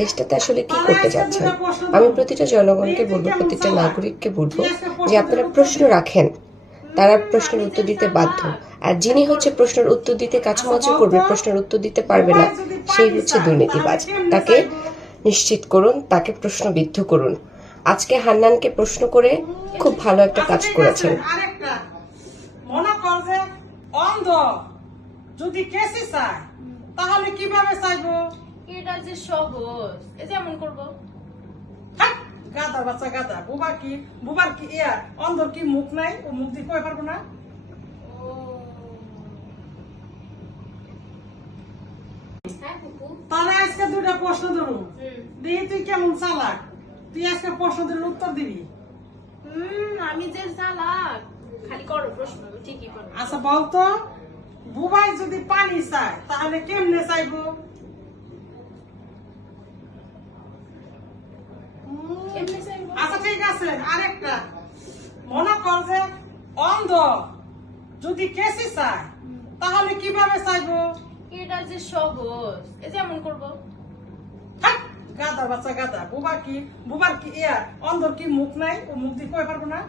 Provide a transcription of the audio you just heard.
দেশটাতে আসলে কি করতে যাচ্ছেন। আমি প্রতিটা জনগণকে বলবো, প্রতিটা নাগরিককে বলবো যে আপনারা প্রশ্ন রাখেন, তারা প্রশ্নের উত্তর দিতে বাধ্য। আর যিনি হচ্ছে প্রশ্নের উত্তর দিতে কাচুমাচু করবে, প্রশ্নের উত্তর দিতে পারবে না, সেই হচ্ছে দুর্নীতিবাজ। তাকে নিশ্চিত করুন, তাকে প্রশ্নবিদ্ধ করুন। আজকে হান্নানকে প্রশ্ন করে খুব ভালো একটা কাজ করেছেন। মনে কর যে অন্ধ যদি কেসি চায় তাহলে কিভাবে চাইবো? এটা যে সহজ, এই যেমন করবো। গাদা বাচ্চা গাদা, বুবার কি ইয়া অন্ধর কি মুখ নাই? ও মুখ দিয়ে কই পারবো না? তাহলে আজকে দুইটা প্রশ্ন ধরু, দেখি তুই কেমন চালাক। তুই আজকে প্রশ্ন দিলে উত্তর দিবি। আমি যে চালাক, খালি করো প্রশ্ন, ঠিকই পারো। আচ্ছা বলতো, বুবাই যদি পানি চায় তাহলে কেমনে চাইবো? আচ্ছা ঠিক আছে, আরেকটা মনে কর যে অন্ধ যদি কেসি চায় তাহলে কিভাবে চাইবো? এটা যে সহজ, এই যেমন করবো। গাদা বাচ্চা গাদা, বুবার কি ইয়া অন্ধর কি মুখ নাই? ও মুখ দিয়ে কই পারবো না?